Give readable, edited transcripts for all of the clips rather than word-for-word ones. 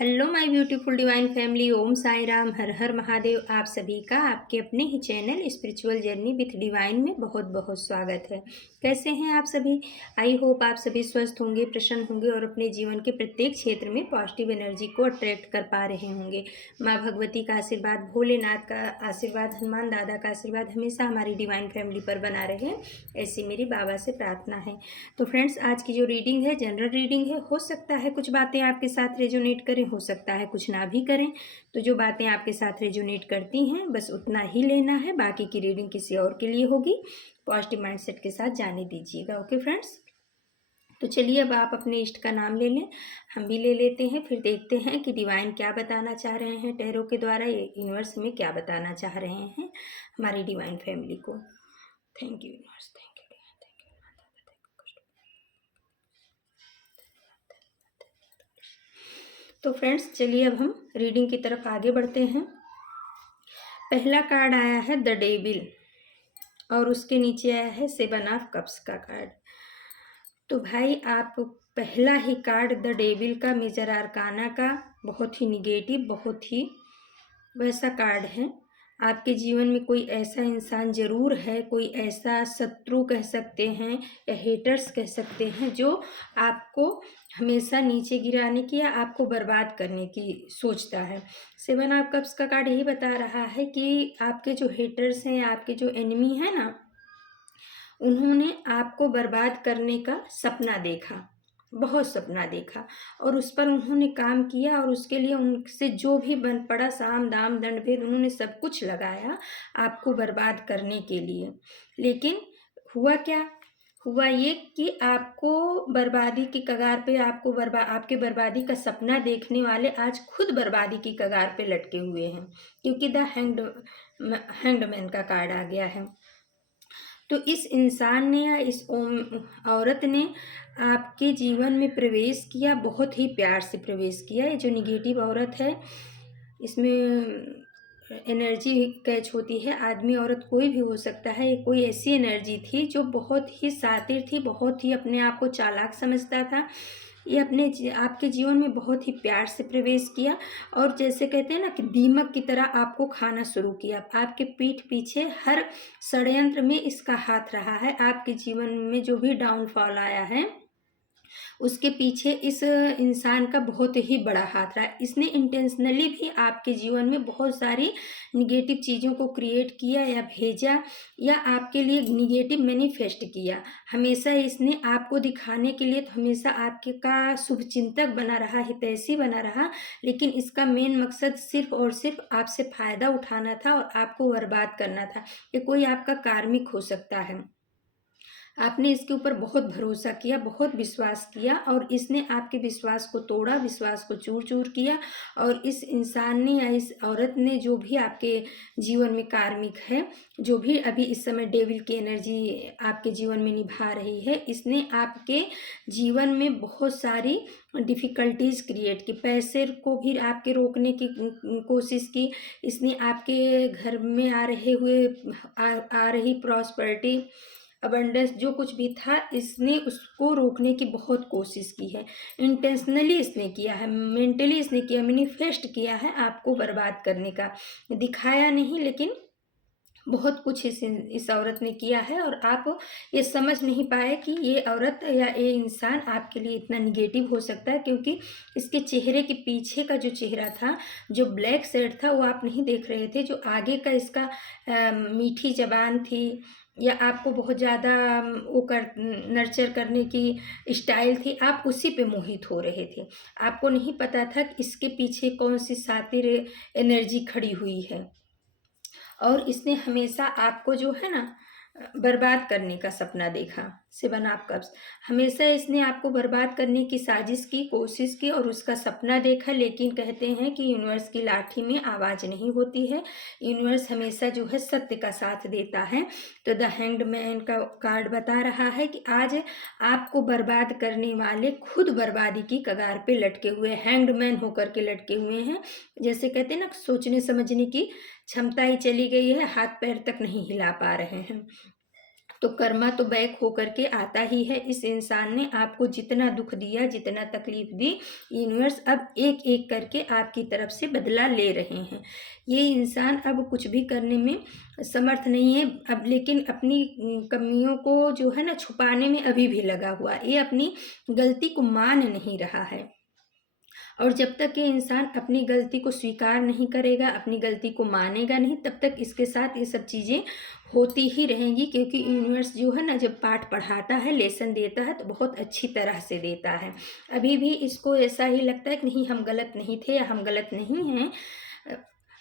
Hello my beautiful divine family. Om Sai Ram, हर हर महादेव। आप सभी का आपके अपने ही channel spiritual journey with divine में बहुत बहुत स्वागत है। कैसे हैं आप सभी? आई होप आप सभी स्वस्थ होंगे, प्रसन्न होंगे और अपने जीवन के प्रत्येक क्षेत्र में पॉजिटिव एनर्जी को अट्रैक्ट कर पा रहे होंगे। माँ भगवती का आशीर्वाद, भोलेनाथ का आशीर्वाद, हनुमान दादा का आशीर्वाद हमेशा हमारी डिवाइन फैमिली पर बना रहे, ऐसी मेरी बाबा से प्रार्थना है। तो फ्रेंड्स, आज की जो रीडिंग है जनरल रीडिंग है। हो सकता है कुछ बातें आपके साथ रेजोनेट करें, हो सकता है कुछ ना भी करें। तो जो बातें आपके साथ रेजोनेट करती हैं बस उतना ही लेना है, बाकी की रीडिंग किसी और के लिए होगी। पॉजिटिव माइंडसेट के साथ जाने दीजिएगा। ओके फ्रेंड्स, तो चलिए अब आप अपने इष्ट का नाम ले लें, हम भी ले लेते हैं, फिर देखते हैं कि डिवाइन क्या बताना चाह रहे हैं टैरो के द्वारा, ये यूनिवर्स में क्या बताना चाह रहे हैं हमारी डिवाइन फैमिली को। Thank you universe, thank you, thank you. तो फ्रेंड्स चलिए अब हम रीडिंग की तरफ आगे बढ़ते हैं। पहला कार्ड आया है द डेविल और उसके नीचे आया है सेवन ऑफ कप्स का कार्ड। तो भाई आप पहला ही कार्ड द डेविल का, मेजर आर्काना का, बहुत ही निगेटिव, बहुत ही वैसा कार्ड है। आपके जीवन में कोई ऐसा इंसान ज़रूर है, कोई ऐसा शत्रु कह सकते हैं या हेटर्स कह सकते हैं, जो आपको हमेशा नीचे गिराने की या आपको बर्बाद करने की सोचता है। सेवन ऑफ कप्स का कार्ड यही बता रहा है कि आपके जो हेटर्स हैं, आपके जो एनिमी हैं ना, उन्होंने आपको बर्बाद करने का सपना देखा, बहुत सपना देखा, और उस पर उन्होंने काम किया और उसके लिए उनसे जो भी बन पड़ा, साम दाम दंड भेद, उन्होंने सब कुछ लगाया आपको बर्बाद करने के लिए। लेकिन हुआ क्या? हुआ ये कि आपको बर्बादी की कगार पे, आपके बर्बादी का सपना देखने वाले आज खुद बर्बादी की कगार पे लटके हुए हैं, क्योंकि द हैंग्ड मैन का कार्ड आ गया है। तो इस इंसान ने या इस औरत ने आपके जीवन में प्रवेश किया, बहुत ही प्यार से प्रवेश किया। ये जो निगेटिव औरत है, इसमें एनर्जी कैच होती है, आदमी औरत कोई भी हो सकता है। ये कोई ऐसी एनर्जी थी जो बहुत ही शातिर थी, बहुत ही अपने आप को चालाक समझता था। ये आपके जीवन में बहुत ही प्यार से प्रवेश किया और जैसे कहते हैं ना कि दीमक की तरह आपको खाना शुरू किया। आपके पीठ पीछे हर षड्यंत्र में इसका हाथ रहा है। आपके जीवन में जो भी डाउनफॉल आया है उसके पीछे इस इंसान का बहुत ही बड़ा हाथ रहा है। इसने इंटेंशनली भी आपके जीवन में बहुत सारी निगेटिव चीज़ों को क्रिएट किया या भेजा या आपके लिए निगेटिव मैनिफेस्ट किया। हमेशा इसने आपको दिखाने के लिए तो हमेशा आपके का शुभ चिंतक बना रहा, हितैषी बना रहा, लेकिन इसका मेन मकसद सिर्फ और सिर्फ आपसे फ़ायदा उठाना था और आपको बर्बाद करना था। ये कोई आपका कार्मिक हो सकता है। आपने इसके ऊपर बहुत भरोसा किया, बहुत विश्वास किया और इसने आपके विश्वास को तोड़ा, विश्वास को चूर चूर किया। और इस इंसान ने या इस औरत ने जो भी आपके जीवन में कार्मिक है, जो भी अभी इस समय डेविल की एनर्जी आपके जीवन में निभा रही है, इसने आपके जीवन में बहुत सारी डिफ़िकल्टीज़ क्रिएट की। पैसे को भी आपके रोकने की कोशिश की। इसने आपके घर में आ रही प्रॉस्पेरिटी, अबंडेंस, जो कुछ भी था, इसने उसको रोकने की बहुत कोशिश की है। इंटेंशनली इसने किया है, मेंटली इसने किया, मैनिफेस्ट किया है आपको बर्बाद करने का। दिखाया नहीं, लेकिन बहुत कुछ इस औरत ने किया है और आप ये समझ नहीं पाए कि ये औरत या ये इंसान आपके लिए इतना निगेटिव हो सकता है, क्योंकि इसके चेहरे के पीछे का जो चेहरा था, जो ब्लैक शेड था, वो आप नहीं देख रहे थे। जो आगे का इसका मीठी जबान थी या आपको बहुत ज़्यादा वो कर नर्चर करने की स्टाइल थी, आप उसी पे मोहित हो रहे थे। आपको नहीं पता था कि इसके पीछे कौन सी शातिर एनर्जी खड़ी हुई है। और इसने हमेशा आपको जो है ना बर्बाद करने का सपना देखा। सेवन ऑफ कप्स, हमेशा इसने आपको बर्बाद करने की साजिश की, कोशिश की और उसका सपना देखा। लेकिन कहते हैं कि यूनिवर्स की लाठी में आवाज़ नहीं होती है, यूनिवर्स हमेशा जो है सत्य का साथ देता है। तो द हैंग्ड मैन का कार्ड बता रहा है कि आज आपको बर्बाद करने वाले खुद बर्बादी की कगार पे लटके हुए, हैंग्ड मैन होकर के लटके हुए हैं। जैसे कहते हैं ना, सोचने समझने की क्षमता ही चली गई है, हाथ पैर तक नहीं हिला पा रहे हैं। तो कर्मा तो बैक होकर के आता ही है। इस इंसान ने आपको जितना दुख दिया, जितना तकलीफ दी, यूनिवर्स अब एक एक करके आपकी तरफ से बदला ले रहे हैं। ये इंसान अब कुछ भी करने में समर्थ नहीं है अब, लेकिन अपनी कमियों को जो है ना छुपाने में अभी भी लगा हुआ। ये अपनी गलती को मान नहीं रहा है, और जब तक ये इंसान अपनी गलती को स्वीकार नहीं करेगा, अपनी गलती को मानेगा नहीं, तब तक इसके साथ ये सब चीज़ें होती ही रहेंगी। क्योंकि यूनिवर्स जो है ना जब पाठ पढ़ाता है, लेसन देता है, तो बहुत अच्छी तरह से देता है। अभी भी इसको ऐसा ही लगता है कि नहीं हम गलत नहीं थे या हम गलत नहीं हैं।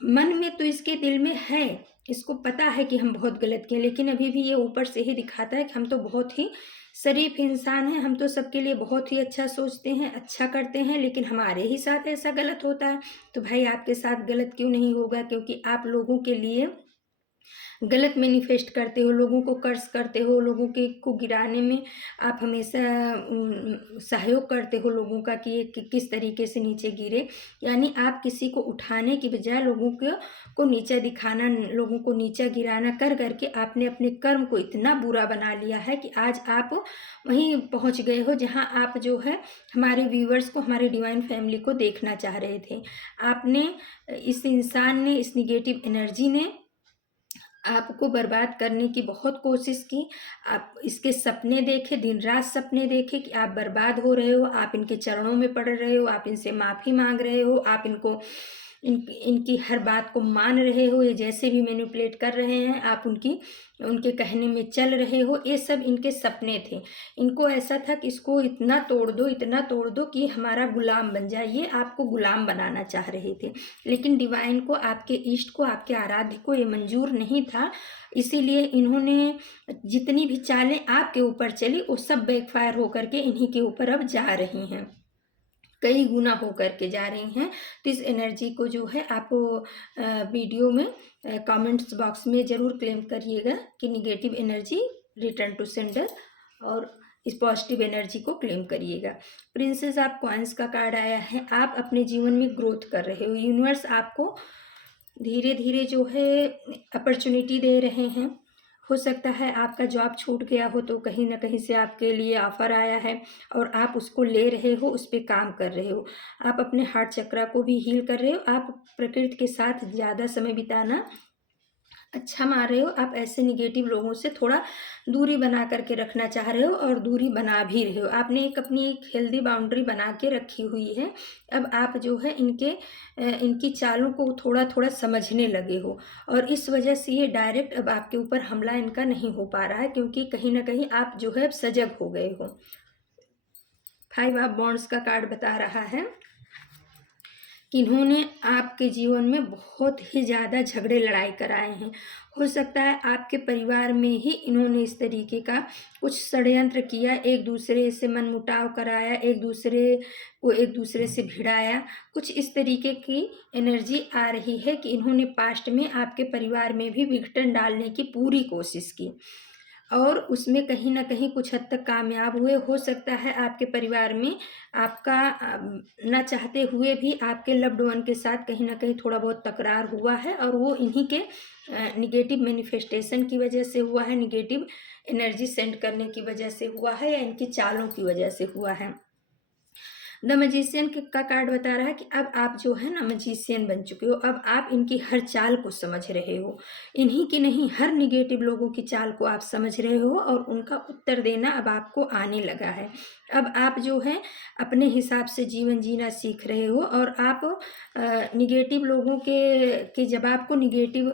मन में तो इसके दिल में है, इसको पता है कि हम बहुत गलत किए, लेकिन अभी भी ये ऊपर से ही दिखाता है कि हम तो बहुत ही शरीफ इंसान हैं, हम तो सबके लिए बहुत ही अच्छा सोचते हैं, अच्छा करते हैं, लेकिन हमारे ही साथ ऐसा गलत होता है। तो भाई आपके साथ गलत क्यों नहीं होगा? क्योंकि आप लोगों के लिए गलत मैनिफेस्ट करते हो, लोगों को कर्ज करते हो, लोगों के को गिराने में आप हमेशा सहयोग करते हो लोगों का कि ये किस तरीके से नीचे गिरे। यानी आप किसी को उठाने की बजाय लोगों को नीचा दिखाना, लोगों को नीचा गिराना कर करके आपने अपने कर्म को इतना बुरा बना लिया है कि आज आप वहीं पहुंच गए हो जहां आप जो है हमारे व्यूअर्स को, हमारे डिवाइन फैमिली को देखना चाह रहे थे। आपने, इस इंसान ने, इस निगेटिव एनर्जी ने आपको बर्बाद करने की बहुत कोशिश की। आप इसके सपने देखे, दिन रात सपने देखे कि आप बर्बाद हो रहे हो, आप इनके चरणों में पड़ रहे हो, आप इनसे माफ़ी मांग रहे हो, आप इनकी हर बात को मान रहे हो, ये जैसे भी मैनिपुलेट कर रहे हैं आप उनके कहने में चल रहे हो। ये सब इनके सपने थे। इनको ऐसा था कि इसको इतना तोड़ दो, इतना तोड़ दो कि हमारा गुलाम बन जाए। ये आपको गुलाम बनाना चाह रहे थे, लेकिन डिवाइन को, आपके इष्ट को, आपके आराध्य को ये मंजूर नहीं था। इसीलिए इन्होंने जितनी भी चालें आपके ऊपर चली वो सब बैकफायर होकर के इन्हीं के ऊपर अब जा रही हैं, कई गुना होकर के जा रही हैं। तो इस एनर्जी को जो है आप वीडियो में कमेंट्स बॉक्स में ज़रूर क्लेम करिएगा कि negative energy return to sender, और इस पॉजिटिव एनर्जी को क्लेम करिएगा। प्रिंसेस ऑफ कॉइंस का कार्ड आया है। आप अपने जीवन में ग्रोथ कर रहे हो, यूनिवर्स आपको धीरे धीरे जो है अपॉर्चुनिटी दे रहे हैं। हो सकता है आपका जॉब छूट गया हो तो कहीं ना कहीं से आपके लिए ऑफ़र आया है और आप उसको ले रहे हो, उस पर काम कर रहे हो। आप अपने हार्ट चक्रा को भी हील कर रहे हो। आप प्रकृति के साथ ज़्यादा समय बिताना अच्छा मान रहे हो। आप ऐसे निगेटिव लोगों से थोड़ा दूरी बना करके रखना चाह रहे हो और दूरी बना भी रहे हो। आपने अपनी एक हेल्दी बाउंड्री बना के रखी हुई है। अब आप जो है इनकी चालों को थोड़ा थोड़ा समझने लगे हो, और इस वजह से ये डायरेक्ट अब आपके ऊपर हमला इनका नहीं हो पा रहा है, क्योंकि कहीं ना कहीं आप जो है अब सजग हो गए हो। 5 ऑफ वॉन्ड्स का कार्ड बता रहा है कि इन्होंने आपके जीवन में बहुत ही ज़्यादा झगड़े लड़ाई कराए हैं। हो सकता है आपके परिवार में ही इन्होंने इस तरीके का कुछ षड्यंत्र किया, एक दूसरे से मनमुटाव कराया, एक दूसरे से भिड़ाया। कुछ इस तरीके की एनर्जी आ रही है कि इन्होंने पास्ट में आपके परिवार में भी विघटन डालने की पूरी कोशिश की, और उसमें कहीं ना कहीं कुछ हद तक कामयाब हुए। हो सकता है आपके परिवार में आपका न चाहते हुए भी आपके लव्ड वन के साथ कहीं ना कहीं थोड़ा बहुत तकरार हुआ है, और वो इन्हीं के निगेटिव मैनिफेस्टेशन की वजह से हुआ है, निगेटिव एनर्जी सेंड करने की वजह से हुआ है, या इनकी चालों की वजह से हुआ है। द मजिशियन का कार्ड बता रहा है कि अब आप जो है ना मजिशियन बन चुके हो। अब आप इनकी हर चाल को समझ रहे हो, इन्हीं की नहीं हर निगेटिव लोगों की चाल को आप समझ रहे हो, और उनका उत्तर देना अब आपको आने लगा है। अब आप जो है अपने हिसाब से जीवन जीना सीख रहे हो, और आप निगेटिव लोगों के जवाब को, निगेटिव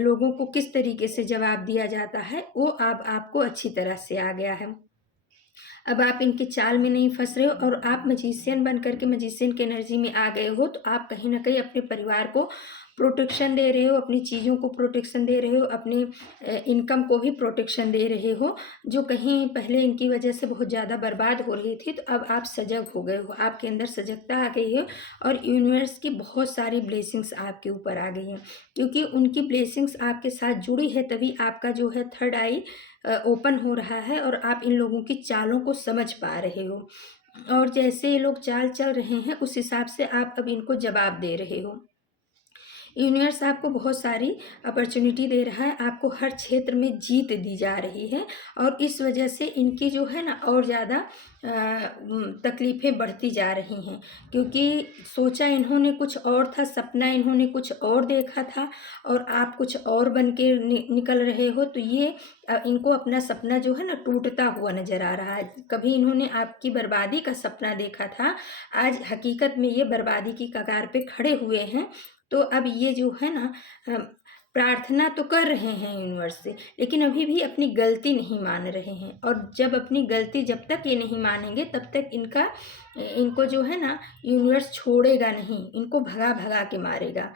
लोगों को किस तरीके से जवाब दिया जाता है वो अब आपको अच्छी तरह से आ गया है। अब आप इनकी चाल में नहीं फंस रहे हो, और आप मजिशियन बन करके मजिशियन की एनर्जी में आ गए हो। तो आप कहीं ना कहीं अपने परिवार को प्रोटेक्शन दे रहे हो, अपनी चीज़ों को प्रोटेक्शन दे रहे हो, अपने इनकम को भी प्रोटेक्शन दे रहे हो, जो कहीं पहले इनकी वजह से बहुत ज़्यादा बर्बाद हो रही थी। तो अब आप सजग हो गए हो, आपके अंदर सजगता आ गई है, और यूनिवर्स की बहुत सारी ब्लेसिंग्स आपके ऊपर आ गई हैं। क्योंकि उनकी ब्लेसिंग्स आपके साथ जुड़ी है, तभी आपका जो है थर्ड आई ओपन हो रहा है, और आप इन लोगों की चालों को समझ पा रहे हो, और जैसे ये लोग चाल चल रहे हैं उस हिसाब से आप अब इनको जवाब दे रहे हो। यूनिवर्स आपको बहुत सारी अपॉर्चुनिटी दे रहा है, आपको हर क्षेत्र में जीत दी जा रही है और इस वजह से इनकी जो है ना और ज़्यादा तकलीफ़ें बढ़ती जा रही हैं, क्योंकि सोचा इन्होंने कुछ और था, सपना इन्होंने कुछ और देखा था और आप कुछ और बन के निकल रहे हो। तो ये इनको अपना सपना जो है ना टूटता हुआ नज़र आ रहा है। कभी इन्होंने आपकी बर्बादी का सपना देखा था, आज हकीकत में ये बर्बादी की कगार पे खड़े हुए हैं। तो अब ये जो है ना प्रार्थना तो कर रहे हैं यूनिवर्स से, लेकिन अभी भी अपनी गलती नहीं मान रहे हैं और जब अपनी गलती जब तक ये नहीं मानेंगे तब तक इनको जो है ना यूनिवर्स छोड़ेगा नहीं, इनको भगा भगा के मारेगा।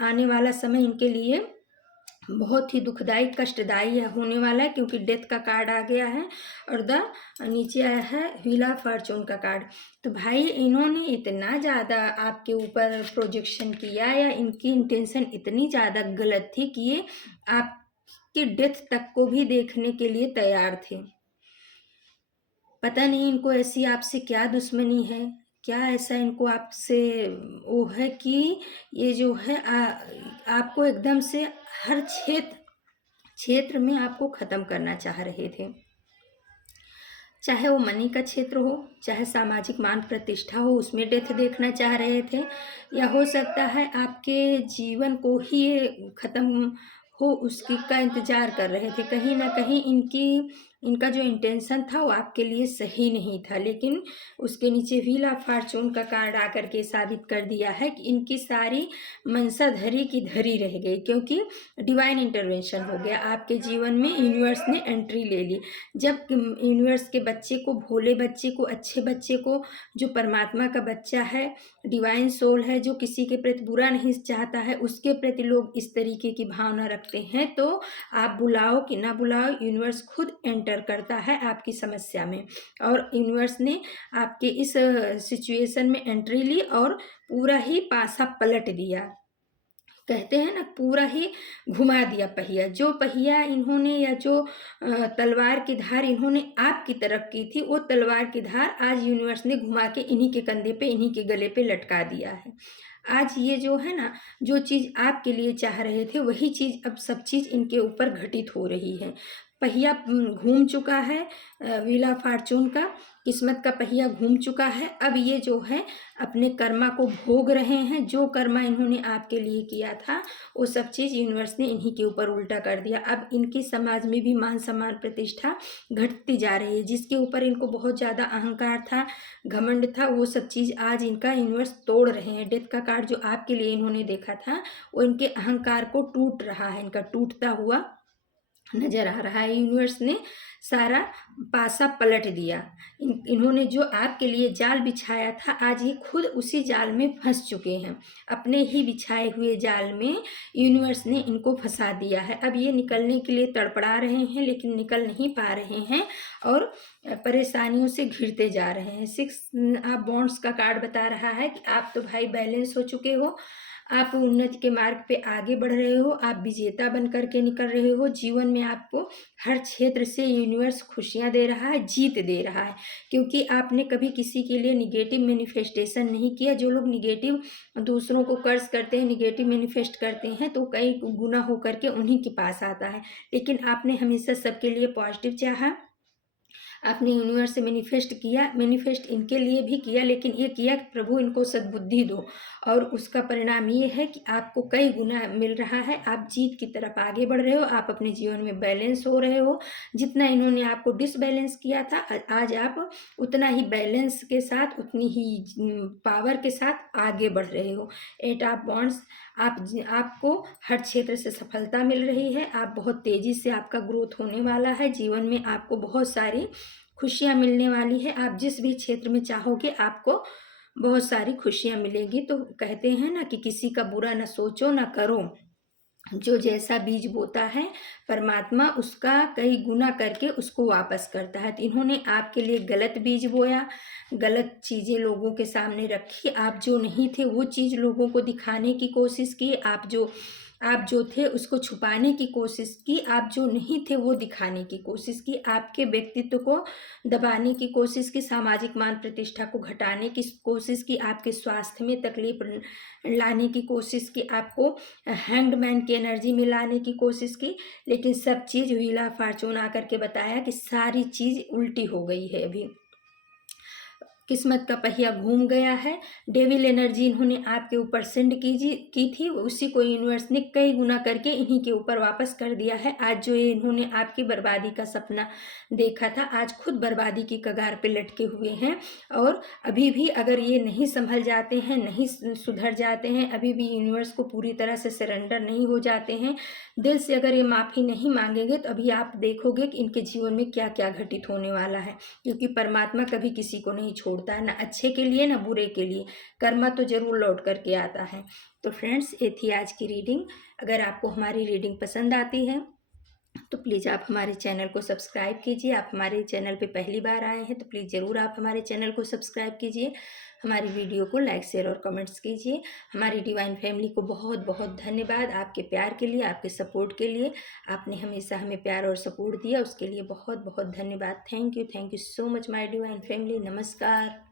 आने वाला समय इनके लिए बहुत ही दुखदाई कष्टदायी होने वाला है, क्योंकि डेथ का कार्ड आ गया है और नीचे आया है व्हील ऑफ फॉर्चून का कार्ड। तो भाई इन्होंने इतना ज़्यादा आपके ऊपर प्रोजेक्शन किया या इनकी इंटेंशन इतनी ज़्यादा गलत थी कि ये आपकी डेथ तक को भी देखने के लिए तैयार थे। पता नहीं इनको ऐसी आपसे क्या दुश्मनी है, क्या ऐसा इनको आपसे वो है कि ये जो है आपको एकदम से हर क्षेत्र में आपको ख़त्म करना चाह रहे थे। चाहे वो मनी का क्षेत्र हो, चाहे सामाजिक मान प्रतिष्ठा हो, उसमें डेथ देखना चाह रहे थे, या हो सकता है आपके जीवन को ही ये ख़त्म हो उसकी का इंतज़ार कर रहे थे। कहीं ना कहीं इनका जो इंटेंशन था वो आपके लिए सही नहीं था, लेकिन उसके नीचे व्हील ऑफ फॉर्चून का कार्ड आकर के साबित कर दिया है कि इनकी सारी मनसा धरी की धरी रह गई, क्योंकि डिवाइन इंटरवेंशन हो गया आपके जीवन में। यूनिवर्स ने एंट्री ले ली। जब यूनिवर्स के बच्चे को, भोले बच्चे को, अच्छे बच्चे को, जो परमात्मा का बच्चा है, डिवाइन सोल है, जो किसी के प्रति बुरा नहीं चाहता है, उसके प्रति लोग इस तरीके की भावना रखते हैं, तो आप बुलाओ कि ना बुलाओ, यूनिवर्स खुद एंटर करता है आपकी समस्या में। और यूनिवर्स ने आपके इस सिचुएशन में एंट्री ली और पूरा ही पासा पलट दिया। कहते हैं ना, पूरा ही घुमा दिया पहिया। जो पहिया इन्होंने या जो तलवार की धार इन्होंने आपकी तरफ की थी, वो तलवार की धार आज यूनिवर्स ने घुमा के इन्हीं के कंधे पे, इन्हीं के गले पे लटका दिया है। आज ये जो है ना, जो चीज़ आपके लिए चाह रहे थे वही चीज़ अब सब चीज़ इनके ऊपर घटित हो रही है। पहिया घूम चुका है, व्हील ऑफ फॉर्चून का किस्मत का पहिया घूम चुका है। अब ये जो है अपने कर्मा को भोग रहे हैं। जो कर्मा इन्होंने आपके लिए किया था वो सब चीज़ यूनिवर्स ने इन्हीं के ऊपर उल्टा कर दिया। अब इनकी समाज में भी मान सम्मान प्रतिष्ठा घटती जा रही है। जिसके ऊपर इनको बहुत ज़्यादा अहंकार था, घमंड था, वो सब चीज़ आज इनका यूनिवर्स तोड़ रहे हैं। डेथ का कार्ड जो आपके लिए इन्होंने देखा था वो इनके अहंकार को टूट रहा है, इनका टूटता हुआ नजर आ रहा है। यूनिवर्स ने सारा पासा पलट दिया। इन्होंने जो आपके लिए जाल बिछाया था, आज ये खुद उसी जाल में फंस चुके हैं। अपने ही बिछाए हुए जाल में यूनिवर्स ने इनको फंसा दिया है। अब ये निकलने के लिए तड़पड़ा रहे हैं, लेकिन निकल नहीं पा रहे हैं और परेशानियों से घिरते जा रहे हैं। 6 आप बॉन्ड्स का कार्ड बता रहा है कि आप तो भाई बैलेंस हो चुके हो, आप उन्नति के मार्ग पे आगे बढ़ रहे हो, आप विजेता बन करके निकल रहे हो। जीवन में आपको हर क्षेत्र से यूनिवर्स खुशियाँ दे रहा है, जीत दे रहा है, क्योंकि आपने कभी किसी के लिए निगेटिव मैनिफेस्टेशन नहीं किया। जो लोग निगेटिव दूसरों को कर्ज करते हैं, निगेटिव मैनिफेस्ट करते हैं, तो कई गुना होकर के उन्हीं के पास आता है। लेकिन आपने हमेशा सबके लिए पॉजिटिव चाहा, आपने यूनिवर्स से मैनिफेस्ट इनके लिए भी किया, लेकिन ये किया कि प्रभु इनको सद्बुद्धि दो, और उसका परिणाम ये है कि आपको कई गुना मिल रहा है। आप जीत की तरफ आगे बढ़ रहे हो, आप अपने जीवन में बैलेंस हो रहे हो। जितना इन्होंने आपको डिसबैलेंस किया था, आज आप उतना ही बैलेंस के साथ, उतनी ही पावर के साथ आगे बढ़ रहे हो। 8 ऑफ वॉन्ड्स, आपको हर क्षेत्र से सफलता मिल रही है। आप बहुत तेज़ी से आपका ग्रोथ होने वाला है। जीवन में आपको बहुत सारी खुशियाँ मिलने वाली है। आप जिस भी क्षेत्र में चाहोगे आपको बहुत सारी खुशियाँ मिलेगी। तो कहते हैं ना कि किसी का बुरा ना सोचो ना करो, जो जैसा बीज बोता है परमात्मा उसका कई गुना करके उसको वापस करता है। तो इन्होंने आपके लिए गलत बीज बोया, गलत चीज़ें लोगों के सामने रखी, आप जो नहीं थे वो चीज़ लोगों को दिखाने की कोशिश की, आप जो आप जो थे उसको छुपाने की कोशिश की, आप जो नहीं थे वो दिखाने की कोशिश की, आपके व्यक्तित्व को दबाने की कोशिश की, सामाजिक मान प्रतिष्ठा को घटाने की कोशिश की, आपके स्वास्थ्य में तकलीफ लाने की कोशिश की, आपको हैंगमैन की एनर्जी में लाने की कोशिश की। लेकिन सब चीज़ व्हील ऑफ फॉर्चून आकर के बताया कि सारी चीज़ उल्टी हो गई है। अभी किस्मत का पहिया घूम गया है। डेविल एनर्जी इन्होंने आपके ऊपर सेंड की थी, उसी को यूनिवर्स ने कई गुना करके इन्हीं के ऊपर वापस कर दिया है। आज जो ये इन्होंने आपकी बर्बादी का सपना देखा था, आज खुद बर्बादी की कगार पे लटके हुए हैं। और अभी भी अगर ये नहीं संभल जाते हैं, नहीं सुधर जाते हैं, अभी भी यूनिवर्स को पूरी तरह से सरेंडर नहीं हो जाते हैं, दिल से अगर ये माफ़ी नहीं मांगेंगे, तो अभी आप देखोगे कि इनके जीवन में क्या क्या घटित होने वाला है। क्योंकि परमात्मा कभी किसी को नहीं छोड़ता है, ना अच्छे के लिए ना बुरे के लिए, कर्मा तो जरूर लौट करके आता है। तो फ्रेंड्स, ये थी आज की रीडिंग। अगर आपको हमारी रीडिंग पसंद आती है तो प्लीज़ आप हमारे चैनल को सब्सक्राइब कीजिए। आप हमारे चैनल पे पहली बार आए हैं तो प्लीज़ ज़रूर आप हमारे चैनल को सब्सक्राइब कीजिए, हमारी वीडियो को लाइक शेयर और कमेंट्स कीजिए। हमारी डिवाइन फैमिली को बहुत बहुत धन्यवाद आपके प्यार के लिए, आपके सपोर्ट के लिए। आपने हमेशा हमें प्यार और सपोर्ट दिया, उसके लिए बहुत बहुत धन्यवाद। Thank you so much my divine family. नमस्कार।